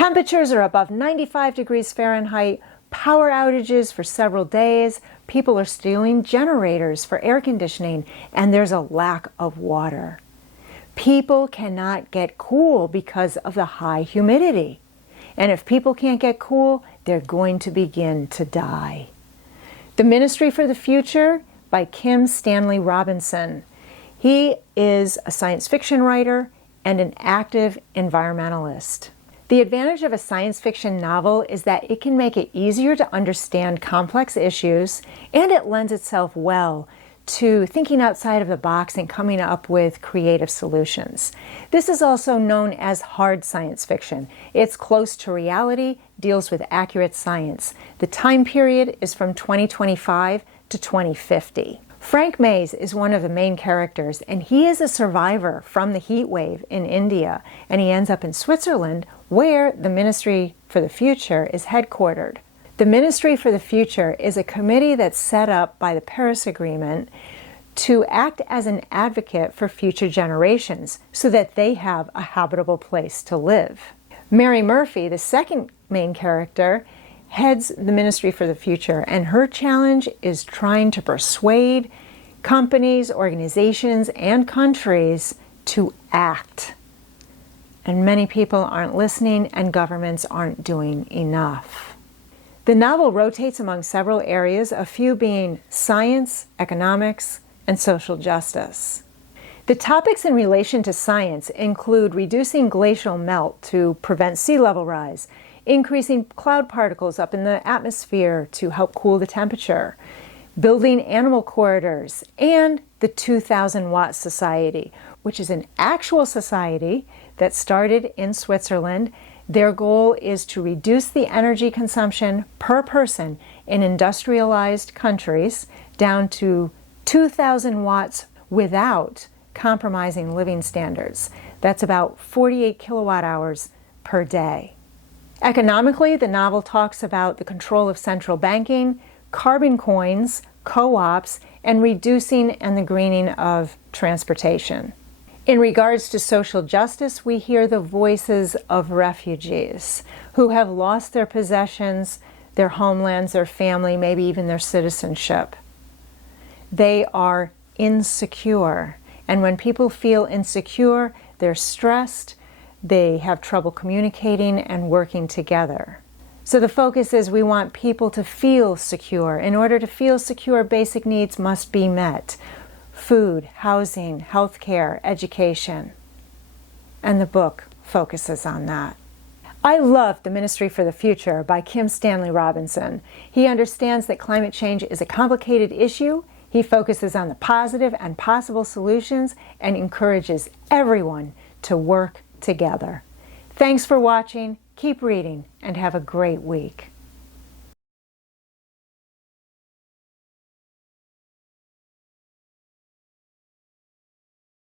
Temperatures are above 95 degrees Fahrenheit, power outages for several days, people are stealing generators for air conditioning, and there's a lack of water. People cannot get cool because of the high humidity. And if people can't get cool, they're going to begin to die. The Ministry for the Future by Kim Stanley Robinson. He is a science fiction writer and an active environmentalist. The advantage of a science fiction novel is that it can make it easier to understand complex issues, and it lends itself well to thinking outside of the box and coming up with creative solutions. This is also known as hard science fiction. It's close to reality, deals with accurate science. The time period is from 2025 to 2050. Frank Mays is one of the main characters, and he is a survivor from the heat wave in India, and he ends up in Switzerland, where the Ministry for the Future is headquartered. The Ministry for the Future is a committee that's set up by the Paris Agreement to act as an advocate for future generations so that they have a habitable place to live. Mary Murphy, the second main character, heads the Ministry for the Future, and her challenge is trying to persuade companies, organizations, and countries to act. And many people aren't listening, and governments aren't doing enough. The novel rotates among several areas, a few being science, economics, and social justice. The topics in relation to science include reducing glacial melt to prevent sea level rise, increasing cloud particles up in the atmosphere to help cool the temperature, building animal corridors, and the 2,000 Watt Society, which is an actual society that started in Switzerland. Their goal is to reduce the energy consumption per person in industrialized countries down to 2,000 watts without compromising living standards. That's about 48 kilowatt hours per day. Economically, the novel talks about the control of central banking, carbon coins, co-ops, and reducing and the greening of transportation. In regards to social justice, we hear the voices of refugees who have lost their possessions, their homelands, their family, maybe even their citizenship. They are insecure, and when people feel insecure, they're stressed, they have trouble communicating and working together. So the focus is we want people to feel secure. In order to feel secure, basic needs must be met. Food, housing, healthcare, education. And the book focuses on that. I love The Ministry for the Future by Kim Stanley Robinson. He understands that climate change is a complicated issue. He focuses on the positive and possible solutions and encourages everyone to work together. Thanks for watching, keep reading, and have a great week.